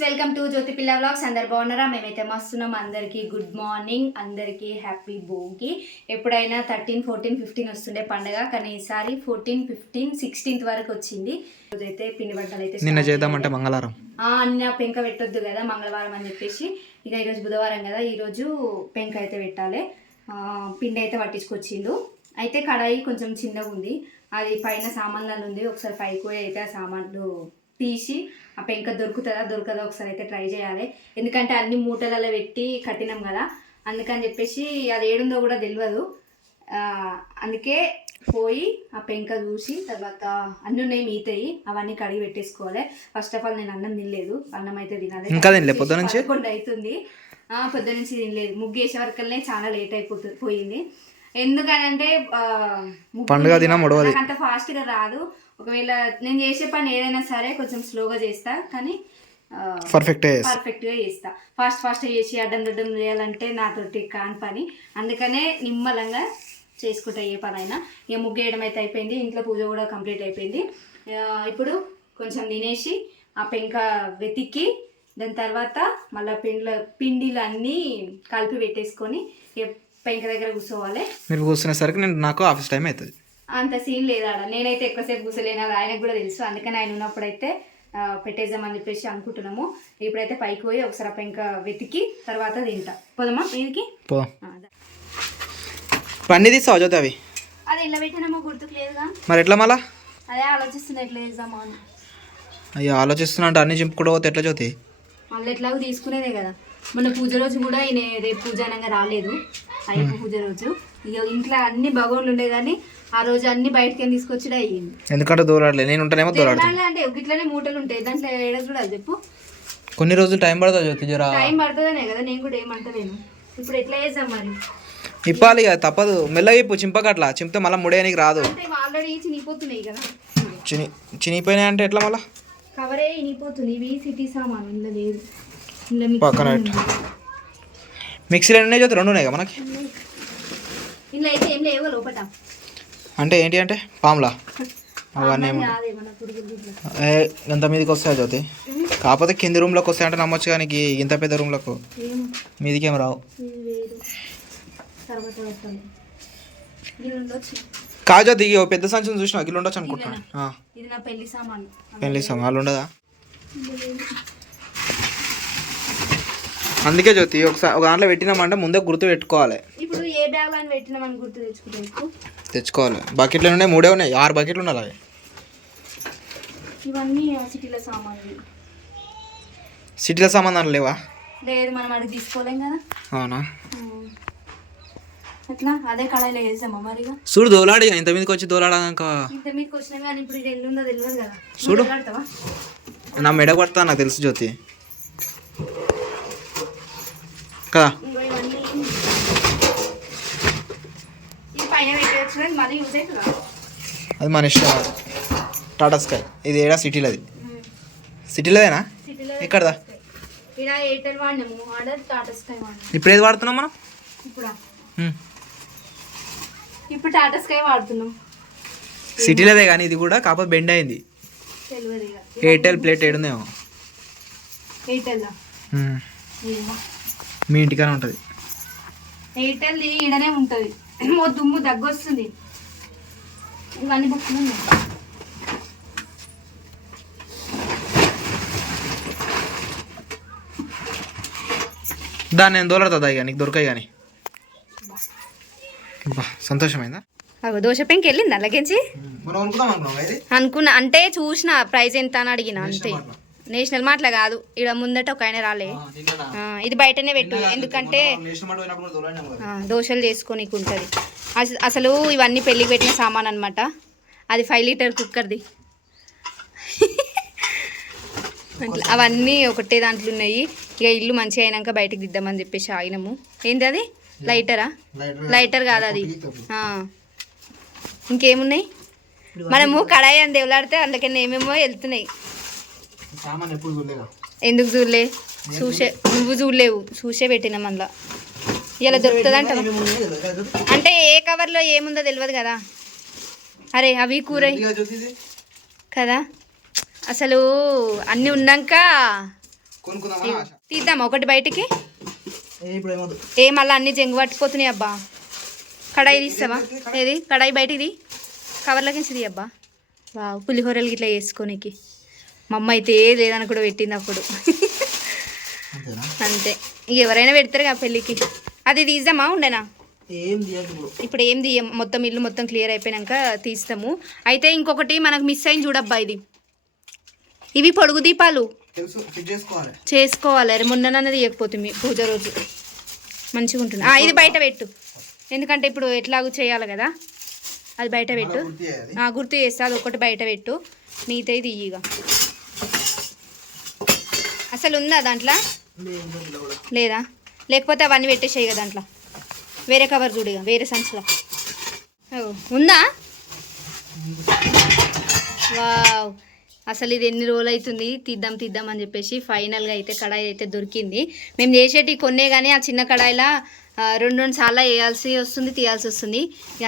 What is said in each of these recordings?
Friends welcome to జ్యోతి పిల్ల vlogs. అందరు బాగున్నారా? మేమైతే మస్తున్నాం. అందరికీ గుడ్ మార్నింగ్. అందరికీ హ్యాపీ భోగి. ఎప్పుడైనా థర్టీన్ ఫోర్టీన్ ఫిఫ్టీన్ వస్తుండే పండుగ కానీ ఈసారి ఫోర్టీన్ ఫిఫ్టీన్ సిక్స్టీన్త్ వరకు వచ్చింది. అయితే పిండి వంటలు అయితే నిన్న చేద్దామంటే. మంగళవారం. అన్న పెంక పెట్టొద్దు కదా మంగళవారం అని చెప్పేసి. ఇక ఈరోజు బుధవారం కదా ఈరోజు పెంక అయితే పెట్టాలి. పిండి అయితే పట్టించుకొచ్చిండు. అయితే కడాయి కొంచెం చిన్నగా ఉంది అది పైన సామాన్లలో ఉంది ఒకసారి పైకి అయితే ఆ సామాన్లు తీసి ఆ పెంక దొరుకుతుందా? దొరకదా? ఒకసారి అయితే ట్రై చేయాలి. ఎందుకంటే అన్ని మూటలలో పెట్టి కట్టినాం కదా. అందుకని చెప్పేసి అది ఏడుందో కూడా తెలియదు అందుకే పోయి ఆ పెంక చూసి తర్వాత అన్ని ఉన్నాయి మిగతాయి. అవన్నీ కడిగి పెట్టేసుకోవాలి. ఫస్ట్ ఆఫ్ ఆల్ నేను అన్నం తినలేదు. అన్నం అయితే తినాలి. ఇంకా తినలే? పొద్దు నుంచి? పదకొండు అవుతుంది. ఆ, పొద్దు నుంచి తినలేదు. ముగ్గేసే వరకల్నే చాలా లేట్ అయిపోతుంది పోయింది. ఎందుకనంటే పండుగ దినం అంత ఫాస్ట్గా రాదు. ఒకవేళ నేను చేసే పని ఏదైనా సరే కొంచెం స్లోగా చేస్తా కానీ పర్ఫెక్ట్ పర్ఫెక్ట్గా చేస్తా. ఫాస్ట్ ఫాస్ట్ చేసి అడ్డం దడ్డం చేయాలంటే నాతోటి కాని పని. అందుకనే నిమ్మలంగా చేసుకుంటా ఏ పని అయినా ఇక ముగ్గు వేయడం అయితే అయిపోయింది ఇంట్లో పూజ కూడా కంప్లీట్ అయిపోయింది. ఇప్పుడు కొంచెం తినేసి ఆ పెంక వెతికి దాని తర్వాత మళ్ళీ పిండిలో పిండిలు అన్నీ కలిపి పెట్టేసుకొని పెంక దగ్గర కూర్చోవాలి. మీరు కూర్చునేసరికి నేను నాకు ఆఫీస్ టైం అవుతుంది. అంత సీన్ లేదాడ నేనైతే ఎక్కువసేపు కూర్చోలేను అది ఆయనకు కూడా తెలుసు. అందుకని ఆయన ఉన్నప్పుడైతే పెట్టేద్దామని చెప్పేసి అనుకుంటున్నాము. ఇప్పుడైతే పైకి పోయి ఒకసారి పెంక వెతికి తర్వాత తింటా. పోదమ్మా మీదికి? పో ఆ, దా. పన్నీ తీస్తావా జ్యోతి అవి. అది ఇలా పెట్టినామో గుర్తుకు లేదుగా. మరి ఎట్లా మళ్ళా? అదే ఆలోచిస్తున్నా ఎట్లా చేద్దామా అని. అయ్యో ఆలోచిస్తున్నా అంటే అన్ని చింపుకుంటూ పోతే ఎట్లా జ్యోతి? మళ్ళీ ఎట్లాగో తీసుకునేదే కదా. మన పూజ రోజు కూడా ఈయన రేపు పూజ అనగా రాలేదు. అయ్యప్ప పూజ రోజు. ఇక ఇంట్లో అన్ని భగవాన్లు ఉండే కానీ ఆ రోజు అన్ని బయటకి తీసుకొచ్చి అయ్యింది. ఎందుకంటే దూరాడలే. నేను ఉంటేనేమో తిరణాలు అంటే ఇట్లనే మూటలు ఉంటాయి. దాంట్లో ఏడ చూడాలి చెప్పు. కొన్ని రోజులు టైం పడుతుంది జ్యోతి జరా. టైం పడుతుందనే కదా నేను కూడా ఏమంటలేను ఇప్పుడు ఎట్లా చేద్దాం మరి? ఇప్పాలి ఇక తప్పదు. మెల్లగా ఇప్పు చింపకట్లా. చింపితే మళ్ళీ ముడేయనికి రాదు. ఆల్రెడీ చినిగిపోతున్నాయి కదా. చిని చినిగిపోయినాయి అంటే ఎట్లా మళ్ళా? కవరే ఇనిపోతుంది ఇవి సిటీ సామాన్ ఇందులో లేదు. పక్కన. మిక్సీలో ఎన్ని ఉన్నాయి రెండు ఉన్నాయి కదా మనకి. ఇందులో అయితే ఏం లేవు లోపట అంటే ఏంటి అంటే పాములా? అవన్నీ. ఏ, ఎంత మీదకి వస్తాయి జ్యోతి? కాకపోతే కింది రూమ్లోకి వస్తాయంటే నమ్మొచ్చు కానీ ఇంత పెద్ద రూమ్లకు మీదికేం రావు. ఉండొచ్చు. కాదు జ్యోతి ఇగో పెద్ద సంచులు చూసినా గిల్లు ఉండొచ్చు అనుకుంటున్నాను పెళ్ళి సామాన్. పెళ్ళి వాళ్ళు ఉండదా? అందుకే జ్యోతి ఒకసారి ఒక దాంట్లో పెట్టినామంటే ముందే గుర్తు పెట్టుకోవాలి. ఇప్పుడు ఏ బ్యాగ్ అని పెట్టినామని గుర్తు తెచ్చుకోవాలి. బకెట్లు ఉన్నాయి మూడే ఉన్నాయి ఆరు బకెట్లు ఉండాలి అవి. ఇవన్నీ సిటీలో సామాన్లు. సిటీలో సంబంధాలు లేవా? లేదు మనం అడిగి తీసుకోలేం కదా. అవునా? అదే కళాయిలో వేసామా చూడు దోలాడి ఇంత మీదకి వచ్చి దోలాడాక. ఇంత వచ్చినా కానీ ఇప్పుడు ఇది ఎల్లుందో తెలియదు కదా. చూడు. నా మెడ పడతా నాకు తెలుసు జ్యోతి కదా ఇంకో ఇవన్నీ ఇది పైన పెట్టవచ్చు కానీ మళ్ళీ యూజ్ అవుతుందా అది మన ఇష్టం టాటా స్కై ఇది ఏడా? సిటీలోదేనా? సిటీలో ఎక్కడదా? టాటా స్కై వాడినాము. ఇప్పుడు ఏది వాడుతున్నాం మనం? ఇప్పుడా? టాటా స్కై వాడుతున్నాం. సిటీలోదే కానీ ఇది కూడా కాకపోతే బెండ్ అయింది. ఎయిర్టెల్ ప్లేట్ ఏడుందేమో. ఎయిర్టెల్ మీ ఇంటికానే ఉంటుంది. ఈడనే ఉంటుంది. ఓ దుమ్ము దగ్గు వస్తుంది ఇవన్నీ బుక్లు ఉన్నాయి. దాన్ని నేను దోలాడుతుందా ఇక నీకు దొరకాయి కానీ. బా సంతోషమైందా? అగో దోశ పెంకి వెళ్ళింది అనుకుందాం అనుకున్నాం ఇది అనుకున్నా అంటే చూసిన ప్రైస్ ఎంత అని అడిగిన అంతే. నేషనల్ మాటల కాదు. ఇక్కడ ముందట ఒక ఆయన రాలే. ఇది బయటనే పెట్టు. ఎందుకంటే దోశలు చేసుకోనీకి ఉంటుంది అస- అసలు ఇవన్నీ పెళ్ళికి పెట్టిన సామాన్ అనమాట అది ఫైవ్ లీటర్ కుక్కర్ది. అవన్నీ ఒకటే దాంట్లో ఉన్నాయి. ఇక ఇల్లు మంచిగా అయినాక బయటకు దిద్దామని చెప్పేసి ఆగినాము. ఏంది అది? లైటరా? లైటర్ కాదు. అది. ఇంకేమున్నాయి? మనము కడాయి అని దేవులాడితే అందుకని ఏమేమో వెళ్తున్నాయి. ఎందుకు చూడలే? చూసే నువ్వు చూడలేవు. చూసే పెట్టినాం అందులో ఇలా దొరుకుతుంది అంటే ఏ కవర్లో ఏముందో తెలియదు కదా. అరే అవి కూర. కదా అసలు అన్నీ ఉన్నాక తీద్దామా ఒకటి బయటికి? ఏ మళ్ళీ అన్ని జంగు పట్టిపోతున్నాయి అబ్బా. కడాయి తీస్తావా? ఏది? కడాయి బయటికి కవర్లోకి అబ్బా వా పులిహోరలు ఇట్లా వేసుకోనికి మా అమ్మ అయితే ఏ లేదని కూడా పెట్టింది అప్పుడు. అంతే. ఎవరైనా పెడతారు కదా పెళ్ళికి. అది తీద్దామా ఉండేనా? ఇప్పుడు ఏం తీయం? మొత్తం ఇల్లు మొత్తం క్లియర్ అయిపోయాక తీస్తాము. అయితే ఇంకొకటి మనకు మిస్ అయింది చూడబ్బా ఇది. ఇవి పొడుగు దీపాలు. చేసుకోవాలి. అరే మొన్ననన్నది తీయకపోతుంది పూజ రోజు. మంచిగా ఉంటుంది. ఆ, ఇది బయట పెట్టు. ఎందుకంటే ఇప్పుడు ఎట్లాగూ చేయాలి కదా. అది బయట పెట్టు. గుర్తు చేస్తా. అది ఒకటి బయట పెట్టు. మిగతా ఇది ఇయ్యిగా అసలు ఉందా దాంట్లో? లేదా? లేకపోతే అవన్నీ పెట్టేసాయి కదా దాంట్లో. వేరే కవర్ చూడిగా వేరే సంచులో ఓ, ఉందా? వావ్. అసలు ఇది ఎన్ని రోజులు అవుతుంది? తీద్దాం తీద్దాం అని చెప్పేసి ఫైనల్గా అయితే కడాయి అయితే దొరికింది. మేము చేసేటి కొన్నే కానీ ఆ చిన్న కడాయిలా రెండు రెండు సార్లు వేయాల్సి వస్తుంది తీయాల్సి వస్తుంది.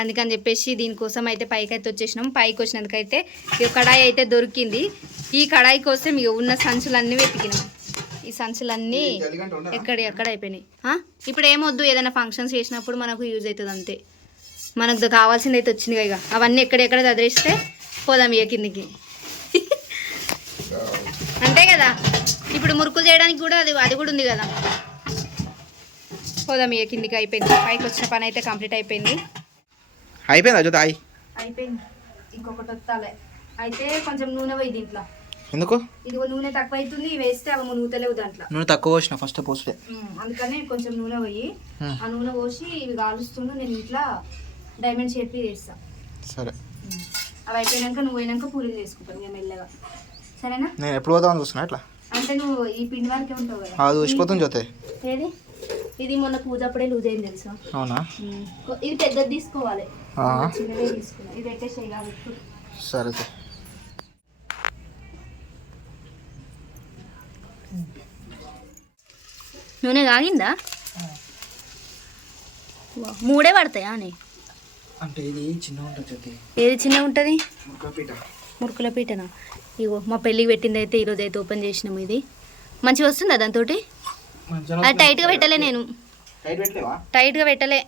అందుకని చెప్పేసి దీనికోసం అయితే పైకి అయితే వచ్చేసినాం. పైకి వచ్చినందుకైతే ఈ కడాయి అయితే దొరికింది. ఈ కడాయి కోసం ఇక ఉన్న సంచులన్నీ వెతికినాం. ఈ సంచులన్నీ? ఎక్కడ ఎక్కడ అయిపోయినాయి? ఇప్పుడు ఏమొద్దు ఏదైనా ఫంక్షన్స్ చేసినప్పుడు మనకు యూజ్ అవుతుంది అంతే. మనకు కావాల్సింది అయితే వచ్చింది ఇక. అవన్నీ ఎక్కడెక్కడ చదివేస్తే పోదాం ఇక కిందికి. అంతే కదా? ఇప్పుడు మురుకులు చేయడానికి కూడా అది అది కూడా ఉంది కదా? పోదాం ఇక కిందికి అయిపోయింది. పైకి వచ్చిన పని అయితే కంప్లీట్ అయిపోయింది. అయిపోయిందా జోత అయి అయిపోయింది. ఇంకొకటి వస్తాలే అయితే కొంచెం నూనె పోయి దీంట్లో. ఎందుకు? ఇది నూనె తక్కువ అవుతుంది వేస్తే అవి మునుగుతలేవు దాంట్లో. నువ్వు తక్కువ పోసిన ఫస్ట్ పోస్తే. అందుకని కొంచెం నూనె పోయి. ఆ నూనె పోసి ఇవి కాలుస్తుండు నేను ఇట్లా డైమండ్ షేప్ చేస్తా. సరే. అవి అయిపోయినాక నువ్వు పోయినాక పూరీలు చేసుకుంటాను ఇక మెల్లగా. సరేనా? నేను ఎప్పుడు పోదామని చూస్తున్నా ఎట్లా? అంటే నువ్వు ఈ పిండి వరకే ఉంటావు కదా. అది ఊసిపోతుంది జోతే ఏది? ఇది మొన్న పూజ అప్పుడే లూజ్ అయింది తెలుసా? అవునా. ఇది పెద్దది తీసుకోవాలి. ఆ. చిన్నదే తీసుకున్నా. ఇది పెట్టేసాయి కాబట్టి. సరే. నూనె కాగిందా? వా, మూడే పడతాయా అని? అంటే ఇది చిన్న ఉంటుంది ఏది చిన్నగా ఉంటుంది? మురుకుల పీటనా? ఇగో మా పెళ్ళికి పెట్టింది అయితే ఈరోజు అయితే ఓపెన్ చేసినాము ఇది. మంచిగా వస్తుందా దాంతో అది టైట్గా పెట్టలే నేను. టైట్గా పెట్టలే.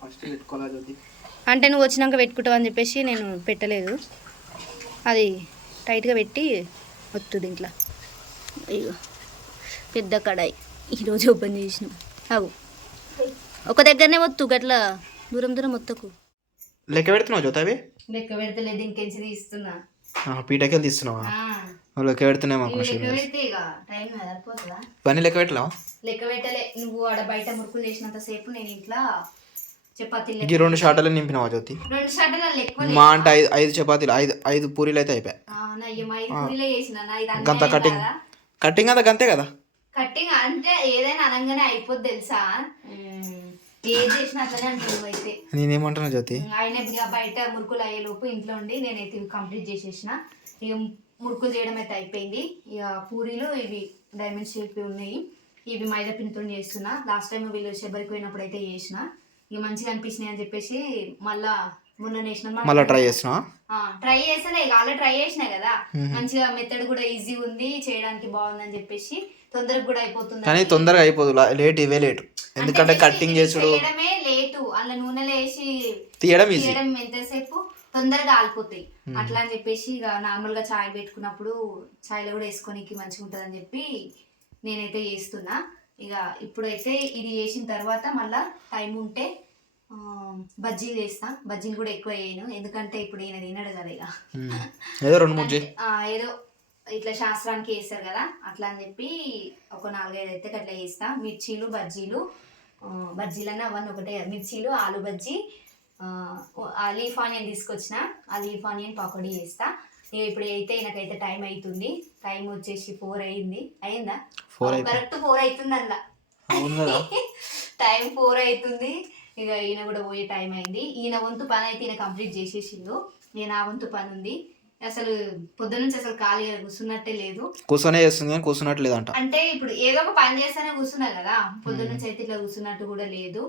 అంటే నువ్వు వచ్చినాక పెట్టుకుంటావు అని చెప్పేసి నేను పెట్టలేదు. అది టైట్గా పెట్టి వద్దు దీంట్లో. అయ్యో పెద్ద కడాయి. ఈరోజు ఓపెన్ చేసినాం. అవు ఒక దగ్గరనే వద్దు గట్లా దూరం దూరం వత్తకు లెక్క పెడుతున్నావు లెక్క పెడతలేదు ఇంకెంచి తీస్తున్నా. ఆ, పీటకెళ్ళి తీస్తున్నావా? నువ్వు లెక్క పెడుతున్నావు మాకు లెక్క ఇవన్నీ లెక్క పెట్టలేవా? లెక్క పెట్టలే. నువ్వు ఆడ బయట మురుకులు చేసినంత సేపు నేను ఇంట్లో చపాతీలు ఈ రెండు షాటలు నింపినావా జ్యోతి? రెండు షర్టులు ఎక్కువ మా అంటే ఐదు ఐదు చపాతీలు ఐదు ఐదు పూరీలు అయితే అయిపోయాయి నయ్యం ఐదు పూరీలే చేసిన నా ఇది గంత అంతే కటింగ్. కటింగ్ అంతా గంతే కదా? కట్టింగ్ అంటే ఏదైనా అనగానే అయిపోద్ది తెలుసా? నేనేమంటున్నా జ్యోతి? ఆయన ఇక బయట మురుకులు అయ్యేలోపు ఇంట్లో ఉండి నేనైతే కంప్లీట్ చేసేసిన. ఇక మురుకులు చేయడం అయితే అయిపోయింది. ఇక పూరీలు ఇవి డైమండ్ షేప్ ఉన్నాయి. ఇవి మైదా పిండితో చేస్తున్నా. లాస్ట్ టైం వీళ్ళు శబరికి పోయినప్పుడు అయితే చేసిన. ఇక మంచిగా అనిపించినాయి అని చెప్పేసి మళ్ళా మొన్న నేసిన మళ్ళీ ట్రై చేస్తున్నావా ట్రై చేసానే ఇక ఆల్రెడీ ట్రై చేసిన కదా. మంచిగా మెథడ్ కూడా ఈజీ ఉంది. చేయడానికి బాగుందని చెప్పేసి తొందరగా కూడా అయిపోతుంది కానీ తొందరగా అయిపోదు. లేట్ ఇవే లేట్ ఎందుకంటే కట్టింగ్ చేసుడు. లేటు అందులో నూనెలో వేసి తీయడం ఈజీ తీయడం ఎంతసేపు? తొందరగా ఆలిపోతాయి అట్లా అని చెప్పేసి ఇక నార్మల్గా చాయ్ పెట్టుకున్నప్పుడు చాయ్లో కూడా వేసుకోనికి మంచిగా ఉంటుంది అని చెప్పి నేనైతే చేస్తున్నా. ఇక ఇప్పుడైతే ఇది చేసిన తర్వాత మళ్ళా టైం ఉంటే బజ్జీలు చేస్తా. బజ్జీలు కూడా ఎక్కువ వేయను. ఎందుకంటే ఇప్పుడు ఈయన తినడు కదా ఇక. ఏదో రెండు మూడు ఏదో ఇట్లా శాస్త్రానికి వేస్తారు కదా అట్లా అని చెప్పి ఒక నాలుగైదు అయితే అట్లా చేస్తా. మిర్చీలు బజ్జీలు బజ్జీలన్నీ అవన్నీ ఒకటే మిర్చీలు ఆలు బజ్జీ లీఫ్ ఆనియన్ తీసుకొచ్చిన. ఆ లీఫ్ ఆనియన్ పకోడీ చేస్తా. ఇక ఇప్పుడు అయితే నాకైతే టైం అవుతుంది టైం వచ్చేసి ఫోర్ అయింది. అయిందా. కరెక్ట్ ఫోర్ అవుతుంది కదా? టైం ఫోర్ అవుతుంది ఇక ఈయన కూడా పోయే టైం అయింది. ఈయన వంతు పని అయితే ఈయన కంప్లీట్ చేసేసిండు. నేను ఆ వంతు పని ఉంది. అసలు పొద్దు నుంచి అసలు ఖాళీగా కూర్చున్నట్టే లేదు. కూర్చొనే చేస్తుంది కానీ కూర్చున్నట్టు లేదంట. అంటే ఇప్పుడు ఏదో ఒక పని చేస్తేనే కూర్చున్నా కదా? పొద్దు నుంచి అయితే ఇట్లా కూర్చున్నట్టు కూడా లేదు.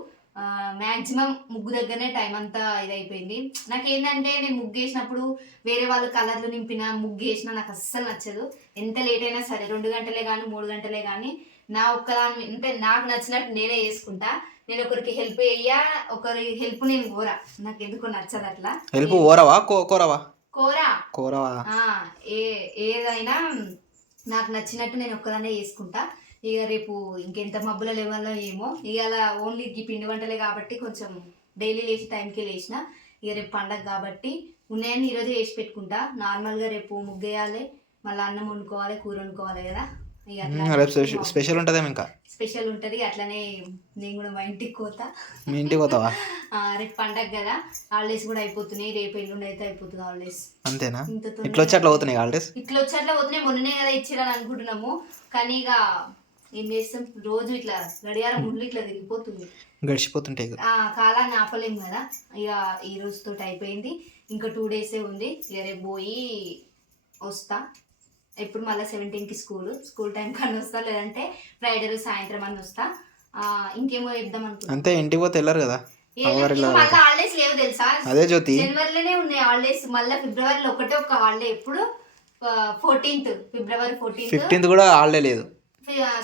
మ్యాక్సిమం ముగ్గు దగ్గరనే టైం అంతా ఇదైపోయింది. నాకేంటంటే నేను ముగ్గు వేసినప్పుడు వేరే వాళ్ళు కలర్లు నింపిన ముగ్గు వేసినా నాకు అస్సలు నచ్చదు. ఎంత లేట్ అయినా సరే రెండు గంటలే కానీ మూడు గంటలే కానీ నా ఒక్కదాని అంటే నాకు నచ్చినట్టు నేనే చేసుకుంటా నేను ఒకరికి హెల్ప్ అయ్యా ఒకరి హెల్ప్ నేను కోరా. నాకు ఎందుకో నచ్చదు అట్లా. హెల్ప్ కోరవా? కోరా. కోరవా? ఆ, ఏ ఏదైనా నాకు నచ్చినట్టు నేను ఒక్కదాన్నే చేసుకుంటా ఇక రేపు ఇంకెంత మబ్బుల లెవెల్లో ఏమో. ఇక అలా ఓన్లీ ఈ పిండి వంటలే కాబట్టి కొంచెం డైలీ లేచి టైంకి లేచిన ఇక రేపు పండగ కాబట్టి ఉన్నాయని ఈరోజు వేసి పెట్టుకుంటా. నార్మల్గా రేపు ముగ్గేయాలి మళ్ళీ అన్నం వండుకోవాలి కూర వండుకోవాలి కదా. స్పెషల్ ఉంటుందేమో ఇంకా? స్పెషల్ ఉంటుంది అట్లనే నేను కూడా మా ఇంటికి పోతా. మీ ఇంటికి పోతావా? రేపు పండగ కదా హాలిడేస్ కూడా అయిపోతున్నాయి రేపు ఎల్లుండి అయితే అయిపోతుంది హాలిడేస్ అంతేనా? ఇట్లా వచ్చి అట్లా పోతున్నాయి హాలిడేస్ ఇట్లా వచ్చి అట్లా పోతున్నాయి మొన్ననే కదా ఇచ్చిరని అనుకుంటున్నాము. కానీ ఇక ఏం చేస్తాం? రోజు ఇట్లా గడియారం ముందు ఇట్లా తిరిగిపోతుంది. గడిచిపోతుంటాయి కాలాన్ని ఆపలేము కదా. ఇక ఈ రోజుతో అయిపోయింది. ఇంకా టూ డేసే ఉంది. ఇక రేపు పోయి వస్తా. ఎప్పుడు మళ్ళీ సెవెంటీన్కి స్కూల్. స్కూల్ టైం కానీ వస్తా. లేదంటే ఫ్రైడే రోజు సాయంత్రం అని వస్తా. ఇంకేమో చెప్దాం అనుకుంటున్నా అంతే ఇంటికి పోతే వెళ్ళారు కదా. మళ్ళీ హాలిడేస్ లేవు తెలుసా? అదే జ్యోతి. జనవరిలోనే ఉన్నాయి హాలిడేస్ మళ్ళీ ఫిబ్రవరిలో ఒకటే ఒక హాలిడే ఎప్పుడు? ఫోర్టీన్త్ ఫిబ్రవరి ఫోర్టీన్త్ ఫిఫ్టీన్త్ కూడా హాలిడే లేదు.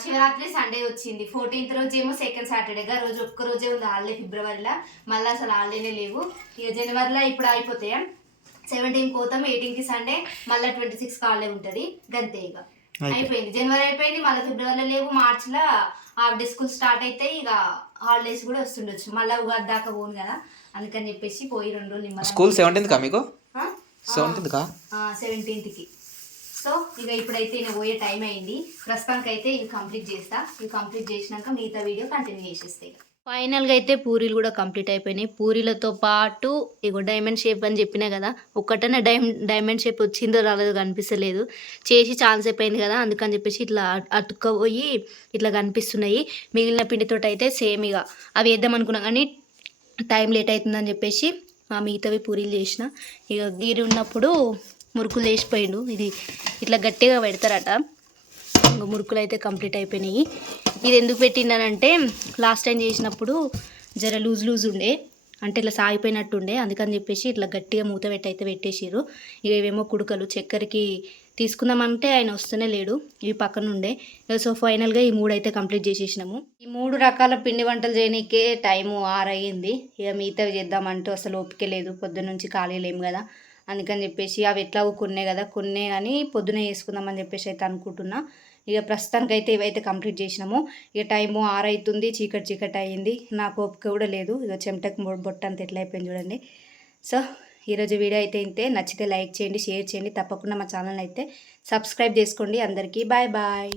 శివరాత్రి సండే వచ్చింది. ఫోర్టీన్త్ రోజు ఏమో సెకండ్ సాటర్డేగా రోజు ఒక్క రోజే ఉంది హాలిడే ఫిబ్రవరిలో. మళ్ళీ అసలు హాలిడేనే లేవు. ఇక జనవరిలో ఇప్పుడు అయిపోతాయి సెవెంటీన్ పోతాం ఎయిటీన్కి సండే మళ్ళీ ట్వంటీ సిక్స్ హాలిడే ఉంటుంది. గంతే ఇక. అయిపోయింది. జనవరి అయిపోయింది మళ్ళీ ఫిబ్రవరిలో లేవు. మార్చిలో హాఫ్ డే స్కూల్ స్టార్ట్ అయితే ఇక హాలిడేస్ కూడా వస్తుండొచ్చు. మళ్ళీ ఉగాది దాకా పోను కదా. అందుకని చెప్పేసి పోయి రెండు రోజులు స్కూల్ సెవెంటీన్త్ కా మీకు? సెవెంటీన్త్ కా? సెవెంటీన్త్కి సో ఇక ఇప్పుడైతే నేను పోయే టైం అయింది. ప్రస్తుతానికి అయితే ఇవి కంప్లీట్ చేస్తా. ఇవి కంప్లీట్ చేసినాక మిగతా వీడియో కంటిన్యూ చేసేస్తాయి ఫైనల్గా అయితే పూరీలు కూడా కంప్లీట్ అయిపోయినాయి. పూరీలతో పాటు ఇగో డైమండ్ షేప్ అని చెప్పినా కదా ఒక్కటనే డైమ్ డైమండ్ షేప్ వచ్చిందో రాలేదో కనిపిస్తలేదు. చేసి చాలాసేపు అయింది కదా అందుకని చెప్పేసి ఇట్లా అతుక్కపోయి ఇట్లా కనిపిస్తున్నాయి. మిగిలిన పిండితో అయితే సేమ్ ఇక అవి వేద్దాం అనుకున్నా కానీ టైం లేట్ అవుతుందని చెప్పేసి ఆ మిగతావి పూరీలు చేసిన. ఇక గీరి ఉన్నప్పుడు మురుకులు వేసిపోయిండు. ఇది ఇట్లా గట్టిగా పెడతారట. ఇంకా మురుకులు అయితే కంప్లీట్ అయిపోయినాయి. ఇది ఎందుకు పెట్టిండనంటే లాస్ట్ టైం చేసినప్పుడు జర లూజ్ లూజ్ ఉండే. అంటే ఇట్లా సాగిపోయినట్టు ఉండే. అందుకని చెప్పేసి ఇట్లా గట్టిగా మూత పెట్టి అయితే పెట్టేసిర్రు. ఇక ఇవేమో కుడుకలు చక్కెరకి తీసుకుందామంటే ఆయన వస్తూనే లేడు. ఇవి పక్కన ఉండే. ఇక సో ఫైనల్గా ఈ మూడు అయితే కంప్లీట్ చేసేసినాము. ఈ మూడు రకాల పిండి వంటలు చేయనీకే టైము ఆరయ్యింది ఇక మిగతావి చేద్దామంటూ అసలు ఓపిక లేదు. పొద్దున్న నుంచి ఖాళీ లేము కదా. అందుకని చెప్పేసి అవి ఎట్లా కొన్నే కదా కొన్నే కానీ పొద్దునే వేసుకుందామని చెప్పేసి అయితే అనుకుంటున్నా. ఇక ప్రస్తుతానికి అయితే ఇవైతే కంప్లీట్ చేసినాము. ఇక టైము ఆరైతుంది చీకటి చీకటి అయ్యింది. నాకు ఓపిక కూడా లేదు. ఇక చెమటకు బొట్ట అంత ఎట్లా అయిపోయింది చూడండి. సో ఈరోజు వీడియో అయితే ఇంతే. నచ్చితే లైక్ చేయండి షేర్ చేయండి. తప్పకుండా మా ఛానల్ అయితే సబ్స్క్రైబ్ చేసుకోండి. అందరికీ బాయ్ బాయ్.